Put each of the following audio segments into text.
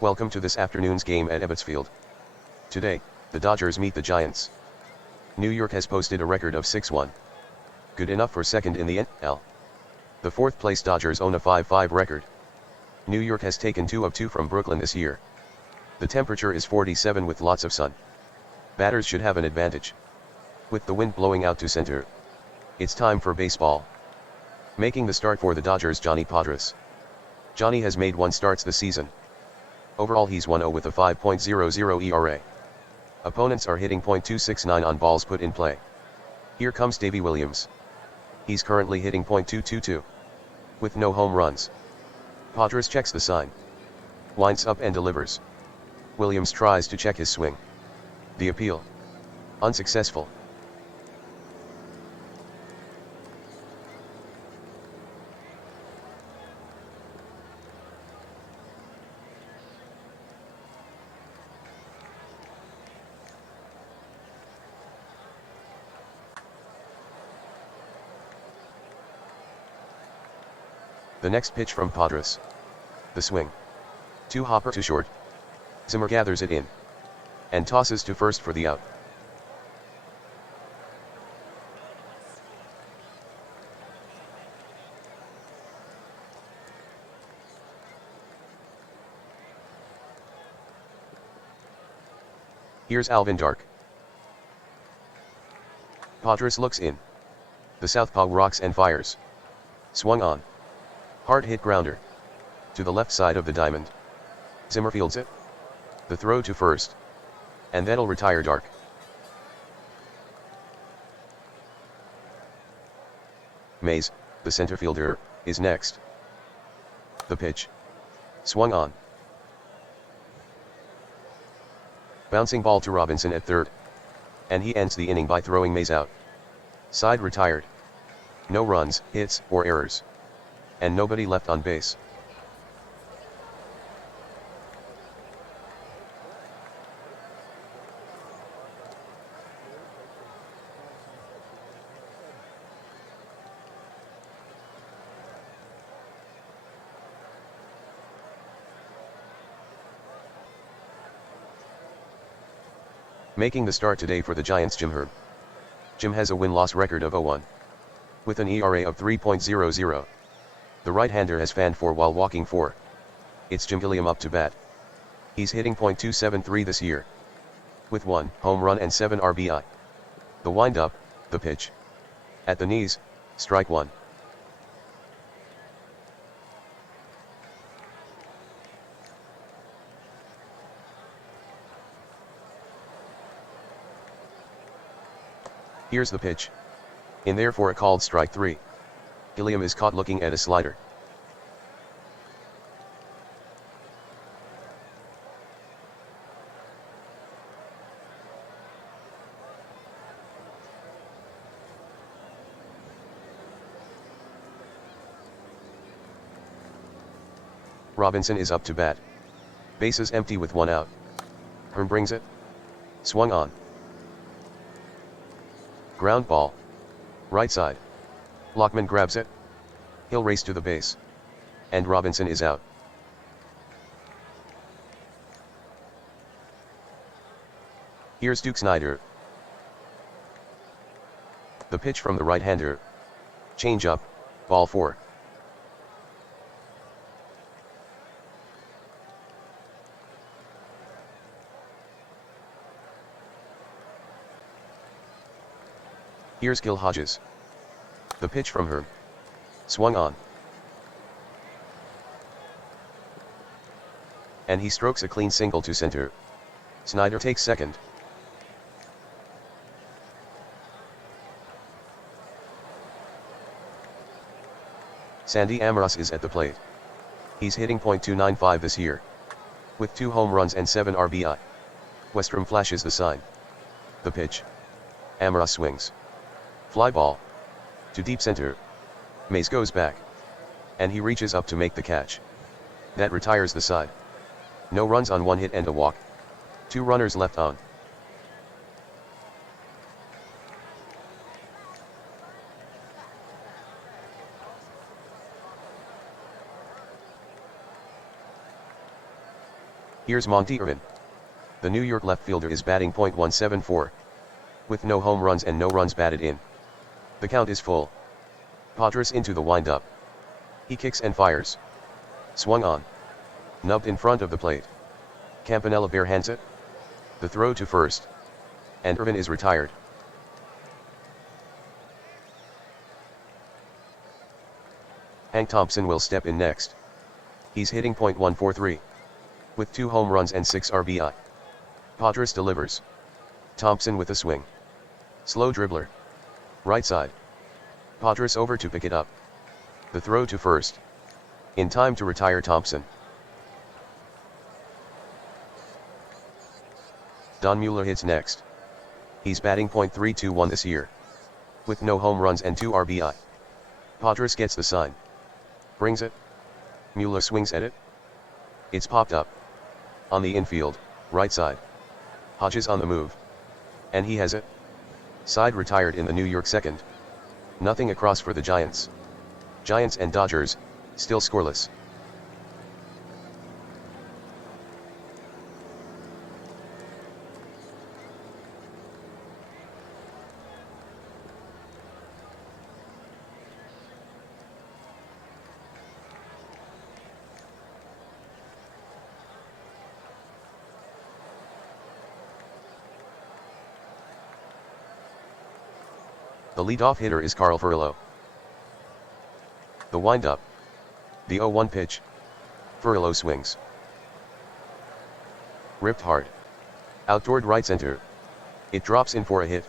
Welcome to this afternoon's game at Ebbets Field. Today, the Dodgers meet the Giants. New York has posted a record of 6-1. Good enough for second in the NL. The fourth-place Dodgers own a 5-5 record. New York has taken 2 of 2 from Brooklyn this year. The temperature is 47 with lots of sun. Batters should have an advantage. With the wind blowing out to center, it's time for baseball. Making the start for the Dodgers, Johnny Podres. Johnny has made 1 starts this season. Overall he's 1-0 with a 5.00 ERA. Opponents are hitting .269 on balls put in play. Here comes Davey Williams. He's currently hitting .222. With no home runs. Podres checks the sign. Winds up and delivers. Williams tries to check his swing. The appeal. Unsuccessful. The next pitch from Podres. The swing. 2 hopper to short. Zimmer gathers it in. And tosses to first for the out. Here's Alvin Dark. Podres looks in. The southpaw rocks and fires. Swung on. Hard hit grounder. To the left side of the diamond. Zimmer fields it. The throw to first. And that'll retire Dark. Mays, the center fielder, is next. The pitch. Swung on. Bouncing ball to Robinson at third. And he ends the inning by throwing Mays out. Side retired. No runs, hits, or errors. And nobody left on base. Making the start today for the Giants, Jim Herb. Jim has a win-loss record of 0-1. With an ERA of 3.00. The right-hander has fanned 4 while walking 4. It's Jim Gilliam up to bat. He's hitting .273 this year. With 1 home run and 7 RBI. The wind-up, the pitch. At the knees, strike 1. Here's the pitch. In there for a called strike 3. Gilliam is caught looking at a slider. Robinson is up to bat. Bases empty with 1 out. Herm brings it. Swung on. Ground ball. Right side. Lockman grabs it. He'll race to the base. And Robinson is out. Here's Duke Snider. The pitch from the right-hander. Change up, ball 4. Here's Gil Hodges. The pitch from Herb. Swung on. And he strokes a clean single to center. Snider takes second. Sandy Alcantara is at the plate. He's hitting .295 this year. With 2 home runs and 7 RBI. Westrom flashes the sign. The pitch. Alcantara swings. Fly ball. To deep center. Mays goes back. And he reaches up to make the catch. That retires the side. No runs on 1 hit and a walk. 2 runners left on. Here's Monty Irvin. The New York left fielder is batting .174. With no home runs and no runs batted in. The count is full. Padres into the windup. He kicks and fires. Swung on. Nubbed in front of the plate. Campanella barehands it. The throw to first. And Irvin is retired. Hank Thompson will step in next. He's hitting .143. With 2 home runs and 6 RBI. Padres delivers. Thompson with a swing. Slow dribbler. Right side. Padres over to pick it up. The throw to first. In time to retire Thompson. Don Mueller hits next. He's batting .321 this year. With no home runs and 2 RBI. Padres gets the sign. Brings it. Mueller swings at it. It's popped up. On the infield, right side. Hodges on the move. And he has it. Side retired in the New York second. Nothing across for the Giants. Giants and Dodgers, still scoreless. The leadoff hitter is Carl Furillo. The windup. The 0-1 pitch. Furillo swings. Ripped hard. Out toward right center. It drops in for a hit.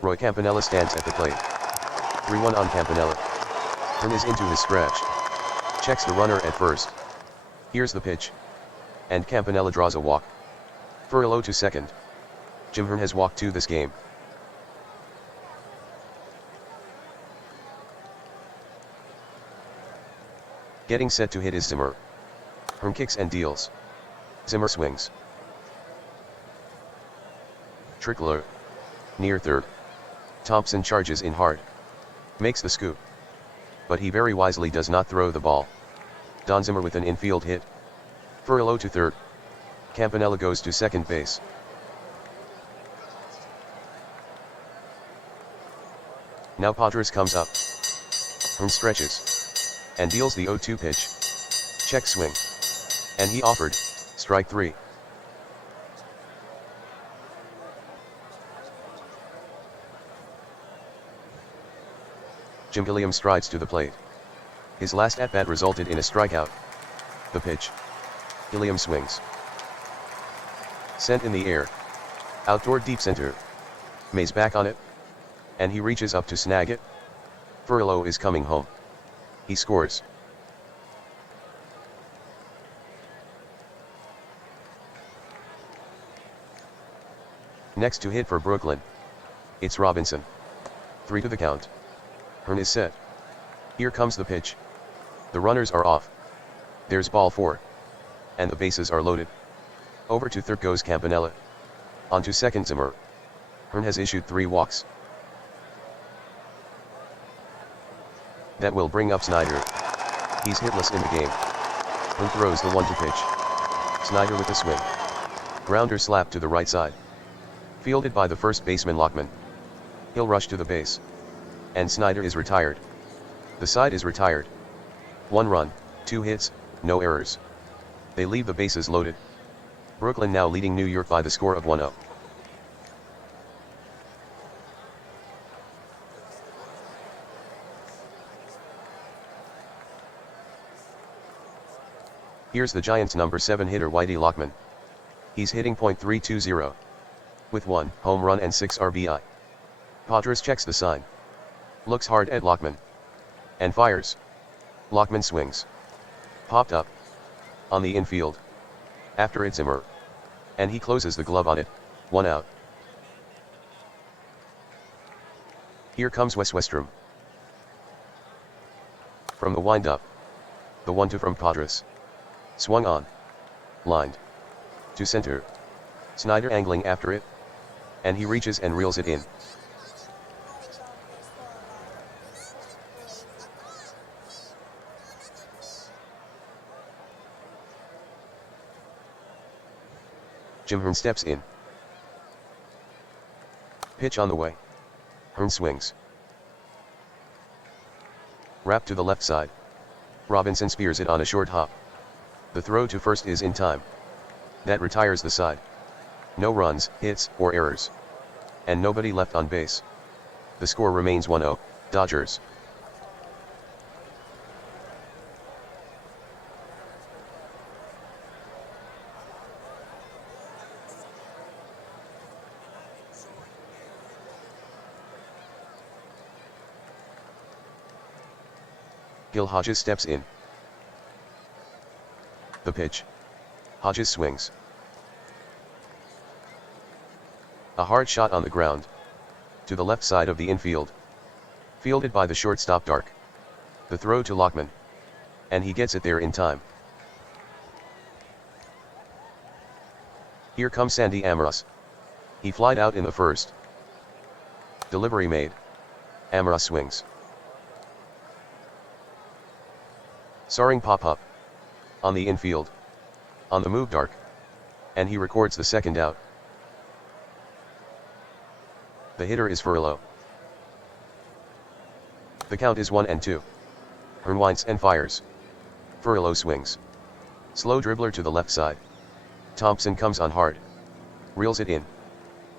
Roy Campanella stands at the plate. 3-1 on Campanella. Hearn is into his stretch. Checks the runner at first. Here's the pitch. And Campanella draws a walk. Furillo to second. Jim Hearn has walked 2 this game. Getting set to hit is Zimmer. Hearn kicks and deals. Zimmer swings. Trickler. Near third. Thompson charges in hard. Makes the scoop. But he very wisely does not throw the ball. Don Zimmer with an infield hit. Furillo to third. Campanella goes to second base. Now Padres comes up. Hearn stretches. And deals the 0-2 pitch. Check swing. And he offered. Strike 3. Jim Gilliam strides to the plate. His last at-bat resulted in a strikeout. The pitch. Gilliam swings. Sent in the air. Out toward deep center. May's back on it. And he reaches up to snag it. Furillo is coming home. He scores. Next to hit for Brooklyn. It's Robinson. 3 to the count. Hearn is set. Here comes the pitch. The runners are off. There's ball 4. And the bases are loaded. Over to third goes Campanella. On to second Zimmer. Hearn has issued 3 walks. That will bring up Snyder. He's hitless in the game. Hearn throws the 1-2 pitch. Snyder with a swing. Grounder slap to the right side. Fielded by the first baseman Lockman. He'll rush to the base. And Snyder is retired. The side is retired. 1 run, 2 hits, no errors. They leave the bases loaded. Brooklyn now leading New York by the score of 1-0. Here's the Giants' number 7 hitter Whitey Lockman. He's hitting .320. With 1 home run and 6 RBI. Padres checks the sign. Looks hard at Lockman. And fires. Lockman swings. Popped up. On the infield. After it Zimmer. And he closes the glove on it. 1 out. Here comes Wes Westrom. From the windup. The 1-2 from Padres. Swung on. Lined. To center. Snyder angling after it. And he reaches and reels it in. Jim Hearn steps in. Pitch on the way. Hearn swings. Wrap to the left side. Robinson spears it on a short hop. The throw to first is in time. That retires the side. No runs, hits, or errors. And nobody left on base. The score remains 1-0, Dodgers. Gil Hodges steps in. The pitch. Hodges swings. A hard shot on the ground. To the left side of the infield. Fielded by the shortstop Dark. The throw to Lockman. And he gets it there in time. Here comes Sandy Amaros. He flied out in the first. Delivery made. Amaros swings. Soaring pop-up. On the infield. On the move Dark. And he records the second out. The hitter is Furlow. The count is 1-2. Hearn winds and fires. Furlow swings. Slow dribbler to the left side. Thompson comes on hard. Reels it in.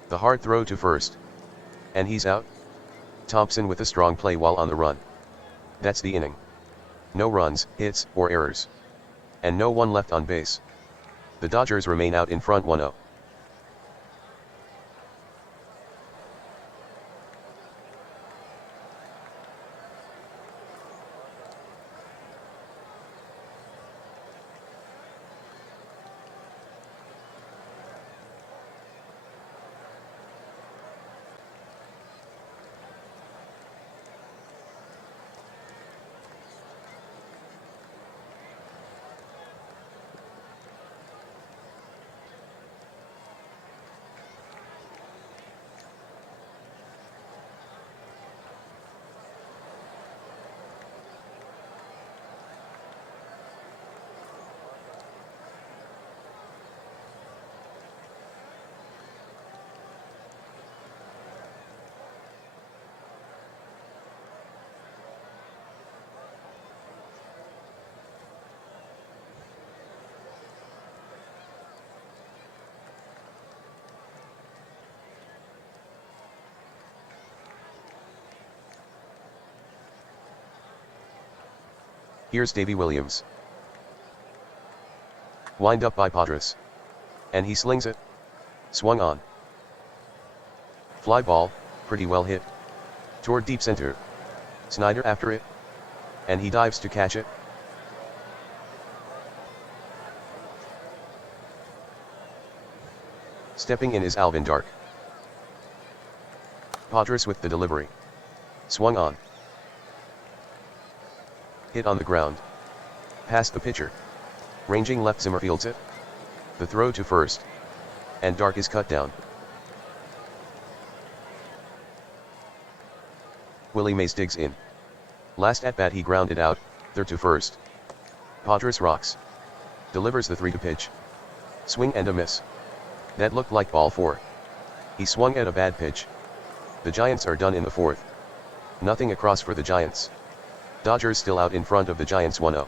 The hard throw to first. And he's out. Thompson with a strong play while on the run. That's the inning. No runs, hits, or errors. And no one left on base. The Dodgers remain out in front 1-0. Here's Davy Williams. Wind up by Padres. And he slings it. Swung on. Fly ball, pretty well hit. Toward deep center. Snyder after it. And he dives to catch it. Stepping in is Alvin Dark. Padres with the delivery. Swung on. Hit on the ground. Past the pitcher. Ranging left, Zimmer fields it. The throw to first. And Dark is cut down. Willie Mays digs in. Last at bat he grounded out, third to first. Padres rocks. Delivers the 3-2 pitch. Swing and a miss. That looked like ball 4. He swung at a bad pitch. The Giants are done in the fourth. Nothing across for the Giants. Dodgers still out in front of the Giants 1-0.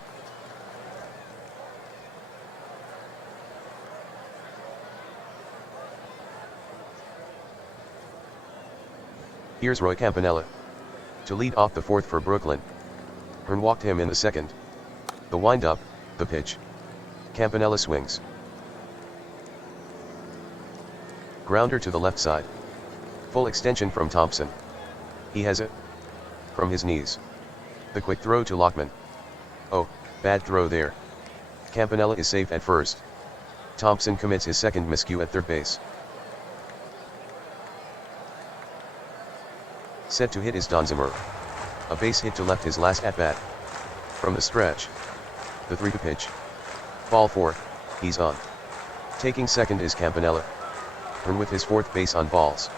Here's Roy Campanella. To lead off the fourth for Brooklyn. Hearn walked him in the second. The wind-up, the pitch. Campanella swings. Grounder to the left side. Full extension from Thompson. He has it. From his knees. The quick throw to Lockman. Oh, bad throw there. Campanella is safe at first. Thompson commits his second miscue at third base. Set to hit is Don Zimmer. A base hit to left his last at-bat. From the stretch. The 3-2 pitch. Ball 4, he's on. Taking second is Campanella. Hearn with his fourth base on balls.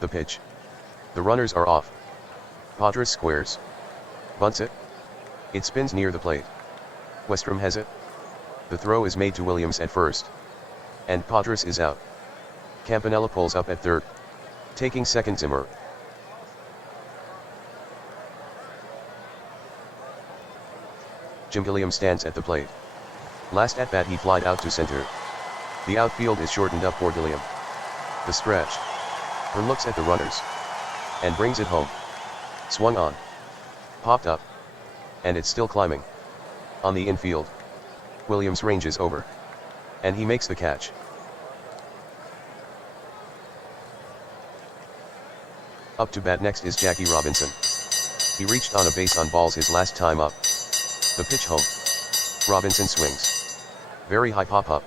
The pitch. The runners are off. Padres squares. Bunts it. It spins near the plate. Westrom has it. The throw is made to Williams at first. And Padres is out. Campanella pulls up at third. Taking second Zimmer. Jim Gilliam stands at the plate. Last at bat he flied out to center. The outfield is shortened up for Gilliam. The stretch. Hearn looks at the runners. And brings it home. Swung on. Popped up. And it's still climbing. On the infield. Williams ranges over. And he makes the catch. Up to bat next is Jackie Robinson. He reached on a base on balls his last time up. The pitch home. Robinson swings. Very high pop-up.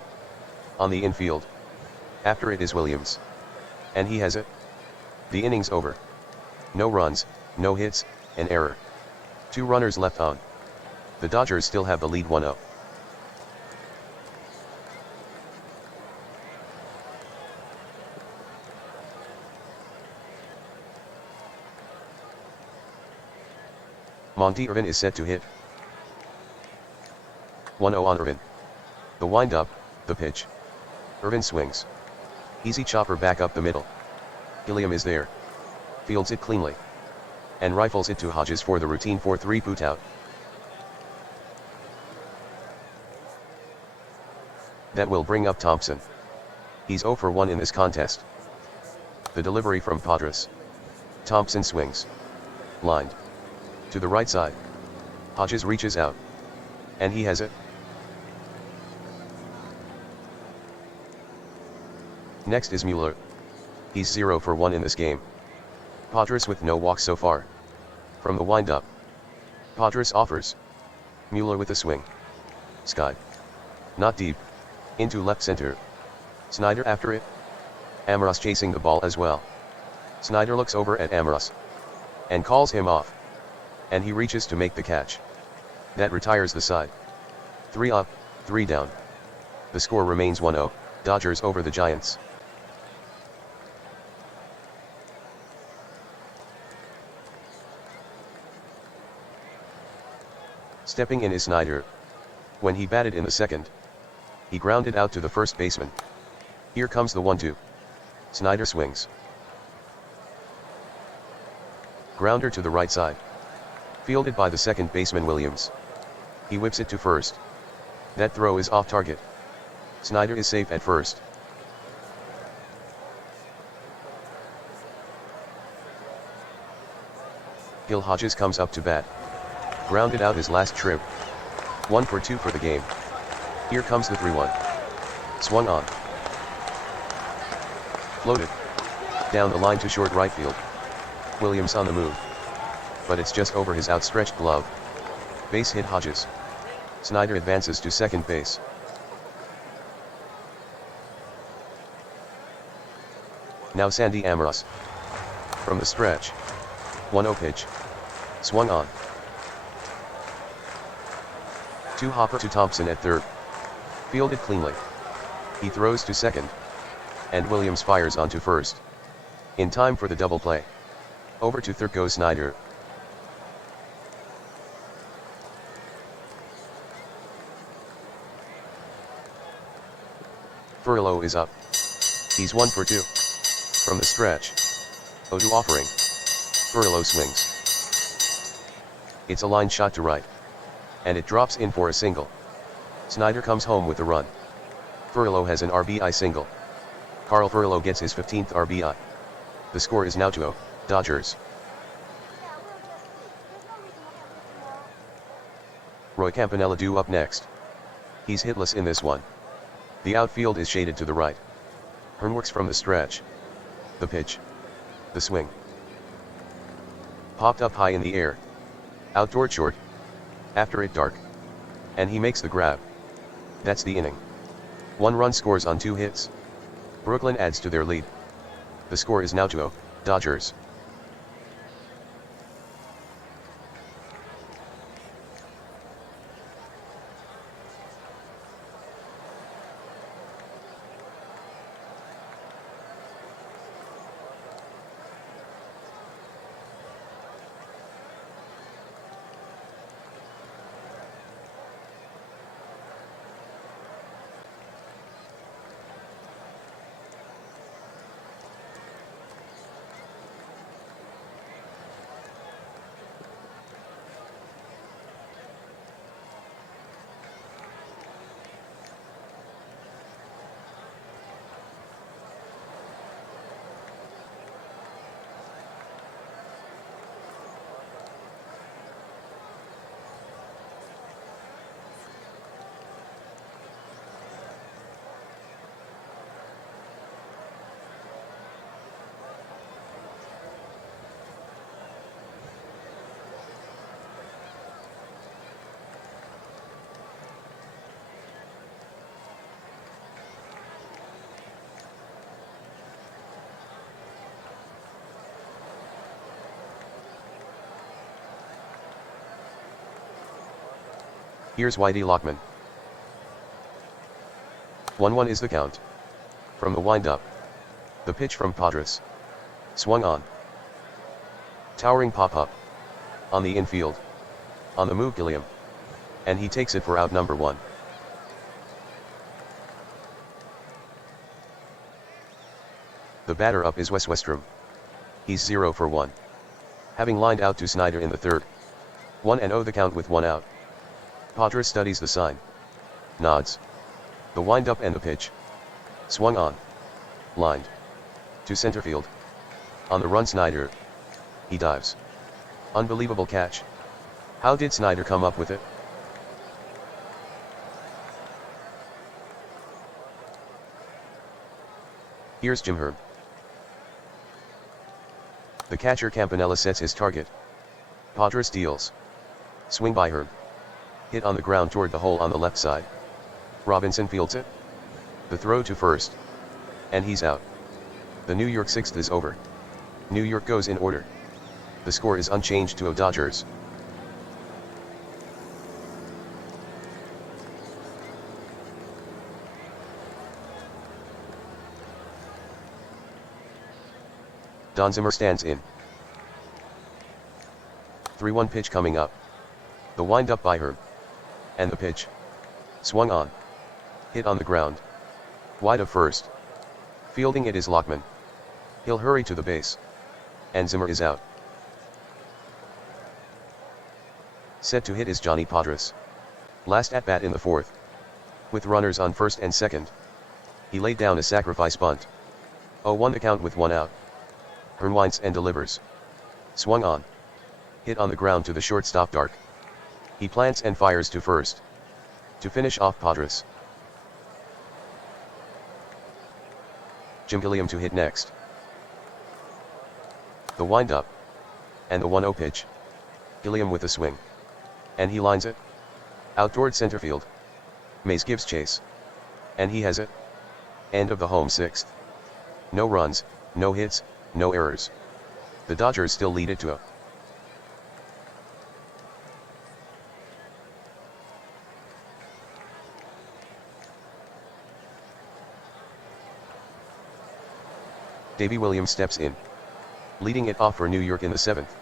On the infield. After it is Williams. And he has it. The inning's over. No runs, no hits, an error. 2 runners left on. The Dodgers still have the lead 1-0. Monty Irvin is set to hit. 1-0 on Irvin. The wind-up, the pitch. Irvin swings. Easy chopper back up the middle. Gilliam is there. Fields it cleanly. And rifles it to Hodges for the routine 4-3 put-out. That will bring up Thompson. He's 0 for 1 in this contest. The delivery from Padres. Thompson swings. Lined. To the right side. Hodges reaches out. And he has it. Next is Mueller. He's 0 for 1 in this game. Padres with no walks so far. From the wind-up. Padres offers. Mueller with a swing. Sky. Not deep. Into left center. Snyder after it. Amoros chasing the ball as well. Snyder looks over at Amoros. And calls him off. And he reaches to make the catch. That retires the side. 3 up, 3 down. The score remains 1-0, Dodgers over the Giants. Stepping in is Snyder. When he batted in the second, he grounded out to the first baseman. Here comes the 1-2. Snyder swings. Grounder to the right side. Fielded by the second baseman Williams. He whips it to first. That throw is off target. Snyder is safe at first. Gil Hodges comes up to bat. Grounded out his last trip. 1 for 2 for the game. Here comes the 3-1. Swung on. Floated. Down the line to short right field. Williams on the move. But it's just over his outstretched glove. Base hit Hodges. Snyder advances to second base. Now Sandy Amoros. From the stretch. 1-0 pitch. Swung on. 2 hopper to Thompson at third. Fielded cleanly. He throws to second. And Williams fires onto first. In time for the double play. Over to third goes Snyder. Furlow is up. He's 1 for 2. From the stretch. 0-2 offering. Furlow swings. It's a line shot to right. And it drops in for a single. Snyder comes home with the run. Furlow has an RBI single. Carl Furlow gets his 15th RBI. The score is now 2-0, Dodgers. Roy Campanella due up next. He's hitless in this one. The outfield is shaded to the right. Hearn works from the stretch. The pitch. The swing. Popped up high in the air. Out toward short. After it dark. And he makes the grab. That's the inning. 1 run scores on 2 hits. Brooklyn adds to their lead. The score is now 2-0, Dodgers. Here's Whitey Lockman. 1-1 is the count. From the windup. The pitch from Padres. Swung on. Towering pop-up. On the infield. On the move Gilliam. And he takes it for out number 1. The batter up is Wes Westrom. He's 0 for 1. Having lined out to Snyder in the third. 1-0 the count with 1 out. Padres studies the sign. Nods. The windup and the pitch. Swung on. Lined. To center field. On the run Snyder. He dives. Unbelievable catch. How did Snyder come up with it? Here's Jim Herb. The catcher Campanella sets his target. Padres deals. Swing by Herb. Hit on the ground toward the hole on the left side. Robinson fields it. The throw to first. And he's out. The New York sixth is over. New York goes in order. The score is unchanged to Dodgers. Don Zimmer stands in. 3-1 pitch coming up. The wind-up by Herb. And the pitch. Swung on. Hit on the ground. Wide of first. Fielding it is Lockman. He'll hurry to the base. And Zimmer is out. Set to hit is Johnny Padres. Last at bat in the fourth. With runners on first and second. He laid down a sacrifice bunt. 0-1 the count with 1 out. Hearn winds and delivers. Swung on. Hit on the ground to the shortstop Dark. He plants and fires to first. To finish off Padres. Jim Gilliam to hit next. The wind-up. And the 1-0 pitch. Gilliam with a swing. And he lines it. Out toward center field. Mays gives chase. And he has it. End of the home sixth. No runs, no hits, no errors. The Dodgers still lead it 2-0. Davey Williams steps in. Leading it off for New York in the seventh.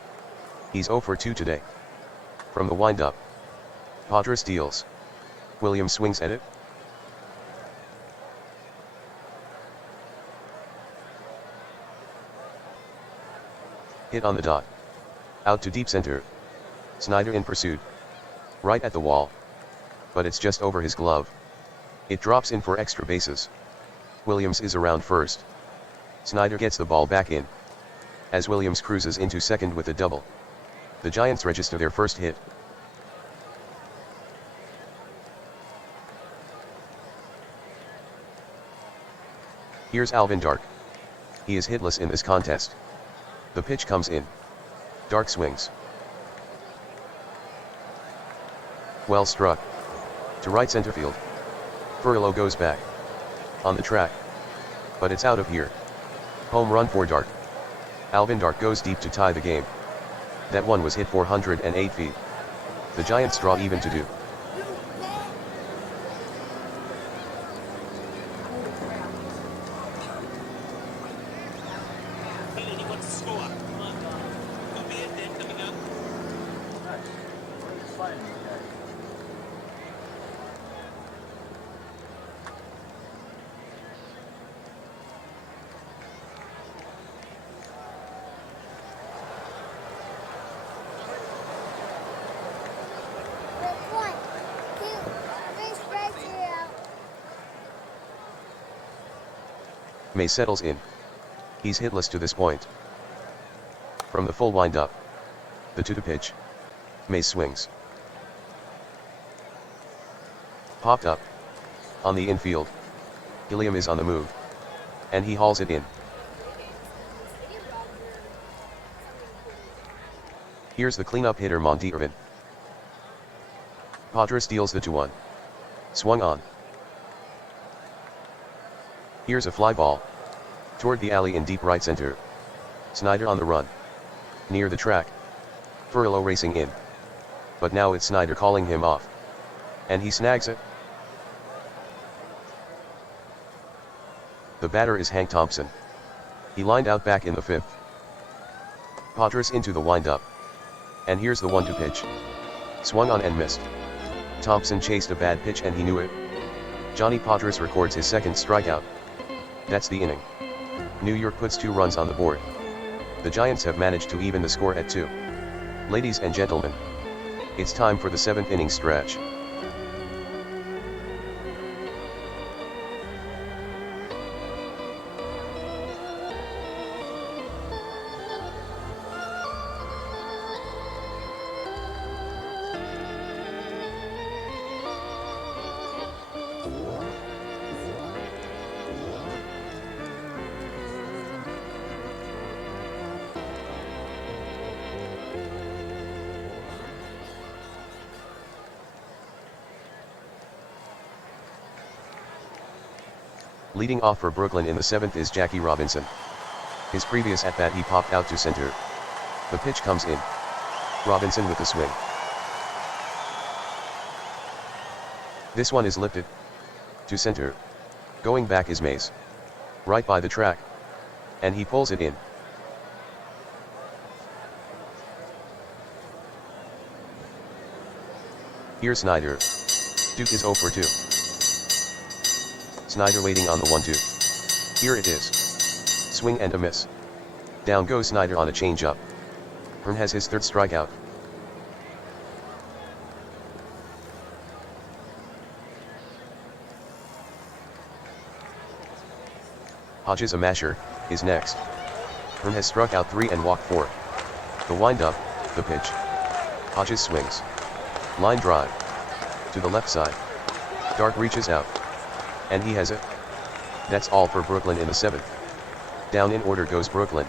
He's 0 for 2 today. From the wind-up. Padres deals. Williams swings at it. Hit on the dot. Out to deep center. Snyder in pursuit. Right at the wall. But it's just over his glove. It drops in for extra bases. Williams is around first. Snyder gets the ball back in. As Williams cruises into second with a double. The Giants register their first hit. Here's Alvin Dark. He is hitless in this contest. The pitch comes in. Dark swings. Well struck. To right center field. Furlow goes back. On the track. But it's out of here. Home run for Dark. Alvin Dark goes deep to tie the game. That one was hit 408 feet. The Giants draw even to 2. May settles in. He's hitless to this point. From the full wind-up. The 2-2 pitch. May swings. Popped up. On the infield. Gilliam is on the move. And he hauls it in. Here's the cleanup hitter Monty Irvin. Padres steals the 2-1. Swung on. Here's a fly ball. Toward the alley in deep right center. Snyder on the run. Near the track. Furlow racing in. But now it's Snyder calling him off. And he snags it. The batter is Hank Thompson. He lined out back in the fifth. Padres into the windup. And here's the 1-2 pitch. Swung on and missed. Thompson chased a bad pitch and he knew it. Johnny Padres records his second strikeout. That's the inning. New York puts 2 runs on the board. The Giants have managed to even the score at 2. Ladies and gentlemen, it's time for the 7th inning stretch. Leading off for Brooklyn in the 7th is Jackie Robinson. His previous at-bat he popped out to center. The pitch comes in. Robinson with the swing. This one is lifted. To center. Going back is Mays. Right by the track. And he pulls it in. Here's Snyder. Duke is 0 for 2. Snyder waiting on the 1-2. Here it is. Swing and a miss. Down goes Snyder on a changeup. Hearn has his 3rd strikeout. Hodges, a masher, is next. Hearn has struck out 3 and walked 4. The windup, the pitch. Hodges swings. Line drive. To the left side. Dart reaches out. And he has it. That's all for Brooklyn in the 7th. Down in order goes Brooklyn.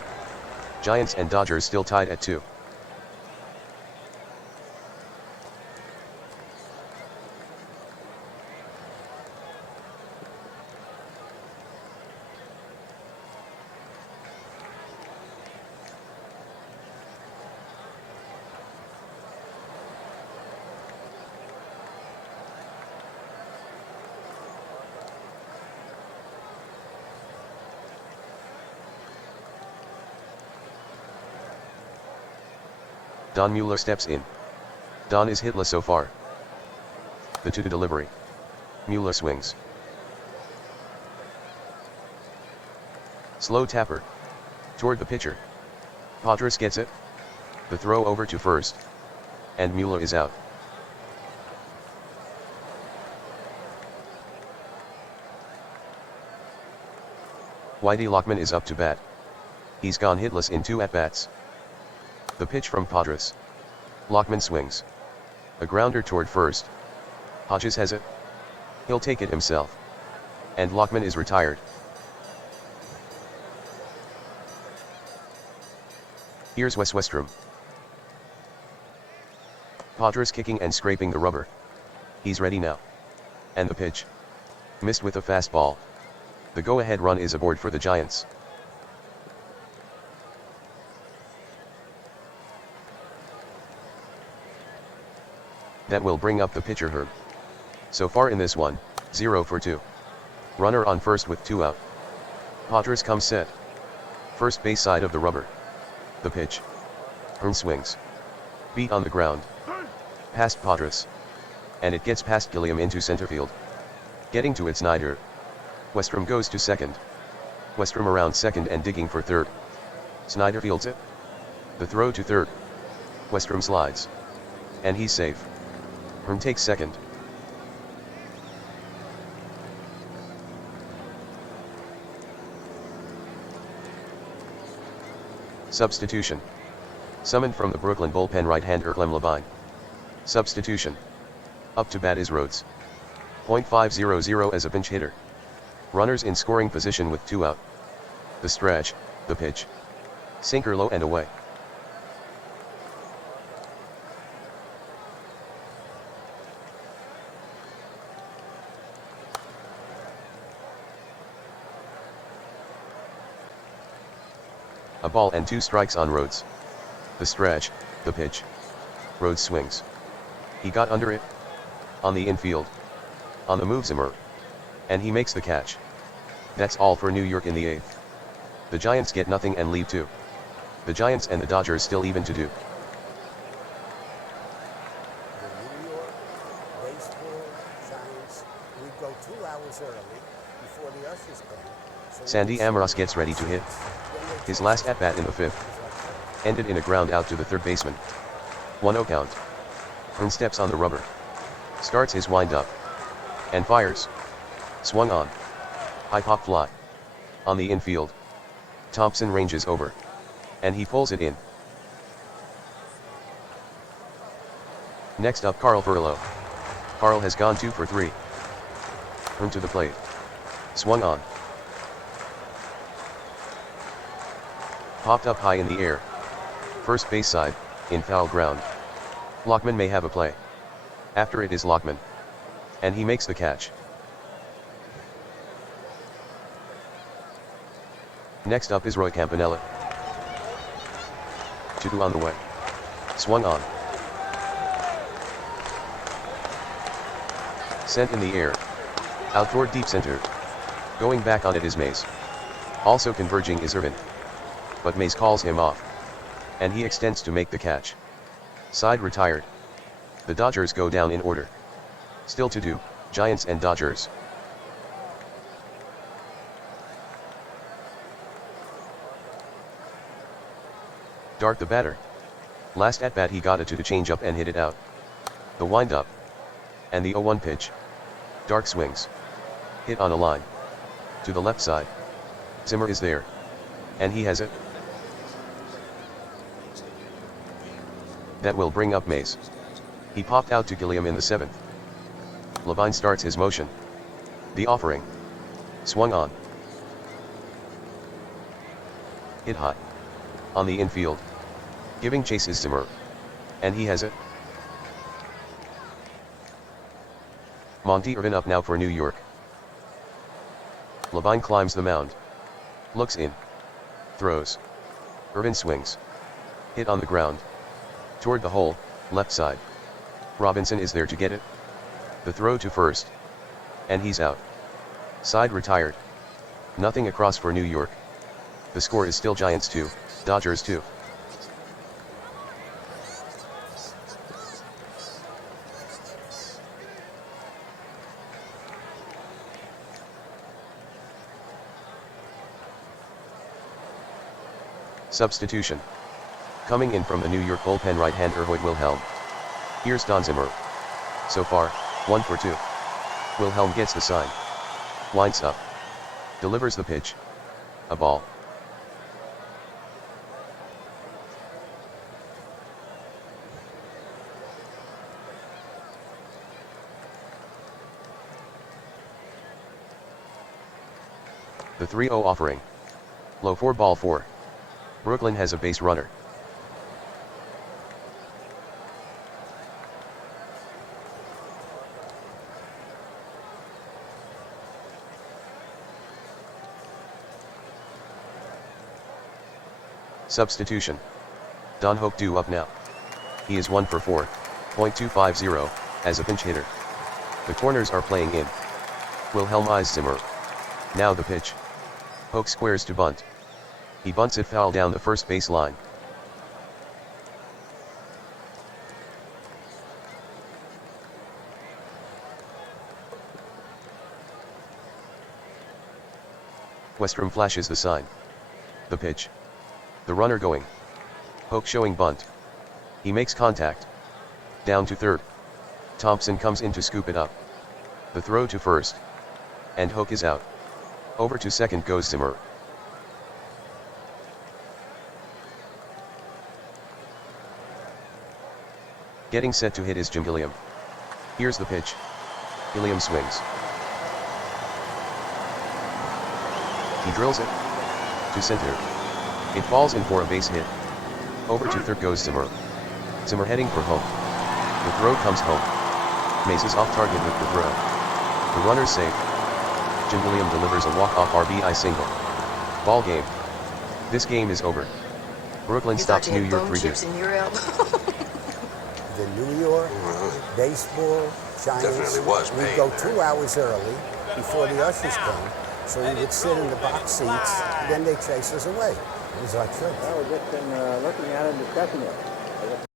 Giants and Dodgers still tied at 2. Don Mueller steps in. Don is hitless so far. The 2-2 delivery. Mueller swings. Slow tapper. Toward the pitcher. Padres gets it. The throw over to first. And Mueller is out. Whitey Lockman is up to bat. He's gone hitless in 2 at-bats. The pitch from Padres. Lockman swings. A grounder toward first. Hodges has it. He'll take it himself. And Lockman is retired. Here's Wes Westrom. Padres kicking and scraping the rubber. He's ready now. And the pitch. Missed with a fastball. The go-ahead run is aboard for the Giants. That will bring up the pitcher Herb. So far in this one, 0 for 2. Runner on first with 2 out. Padres come set. First base side of the rubber. The pitch. Hearn swings. Beat on the ground. Past Padres. And it gets past Gilliam into center field. Getting to it Snyder. Westrom goes to second. Westrom around second and digging for third. Snyder fields it. The throw to third. Westrom slides. And he's safe. Hearn takes second. Substitution. Summoned from the Brooklyn bullpen right-hander Clem Labine. Substitution. Up to bat is Rhodes. .500 as a pinch hitter. Runners in scoring position with 2 out. The stretch, the pitch. Sinker low and away. A ball and 2 strikes on Rhodes. The stretch, the pitch. Rhodes swings. He got under it. On the infield. On the move Zimmer. And he makes the catch. That's all for New York in the 8th. The Giants get nothing and leave 2. The Giants and the Dodgers still even to do. The New York baseball Giants, we go 2 hours early before the ushers come. So Sandy Amoroso gets ready to hit. His last at-bat in the 5th. Ended in a ground out to the third baseman. 1-0 count. Hearn steps on the rubber. Starts his wind-up. And fires. Swung on. High pop fly. On the infield. Thompson ranges over. And he pulls it in. Next up Carl Furlow. Carl has gone 2 for 3. Hearn to the plate. Swung on. Popped up high in the air. First base side, in foul ground. Lockman may have a play. After it is Lockman. And he makes the catch. Next up is Roy Campanella. 2 on the way. Swung on. Sent in the air. Out toward deep center. Going back on it is Mays. Also converging is Irvin. But Mays calls him off. And he extends to make the catch. Side retired. The Dodgers go down in order. Still to do, Giants and Dodgers. Dart the batter. Last at bat he got it to the changeup and hit it out. The wind-up. And the 0-1 pitch. Dart swings. Hit on a line. To the left side. Zimmer is there. And he has it. That will bring up Mays. He popped out to Gilliam in the 7th. Levine starts his motion. The offering. Swung on. Hit hot. On the infield. Giving chase is Zimmer. And he has it. Monty Irvin up now for New York. Levine climbs the mound. Looks in. Throws. Irvin swings. Hit on the ground. Toward the hole, left side. Robinson is there to get it. The throw to first. And he's out. Side retired. Nothing across for New York. The score is still Giants 2, Dodgers 2. Substitution. Coming in from the New York bullpen right-hander Hoyt Wilhelm. Here's Don Zimmer. So far, 1 for 2. Wilhelm gets the sign. Winds up. Delivers the pitch. A ball. The 3-0 offering. Low 4 ball 4. Brooklyn has a base runner. Substitution. Don Hope due up now. He is 1 for 4.250 as a pinch hitter. The corners are playing in. Wilhelm eyes Zimmer. Now the pitch. Hoke squares to bunt. He bunts it foul down the first base line. Westrom flashes the sign. The pitch. The runner going. Hoke showing bunt. He makes contact. Down to third. Thompson comes in to scoop it up. The throw to first. And Hoke is out. Over to second goes Zimmer. Getting set to hit is Jim Gilliam. Here's the pitch. Gilliam swings. He drills it. To center. It falls in for a base hit. Over to third goes Zimmer. Zimmer heading for home. The throw comes home. Mays is off target with the throw. The runner's safe. Jim Gilliam delivers a walk-off RBI single. Ball game. This game is over. Brooklyn stops New York 3-2. The New York baseball Giants. Definitely was We'd pain go there. 2 hours early before the ushers came. So we would sit in the box seats, and then they'd chase us away. It was our trip. Well, we've just been looking at it and discussing it.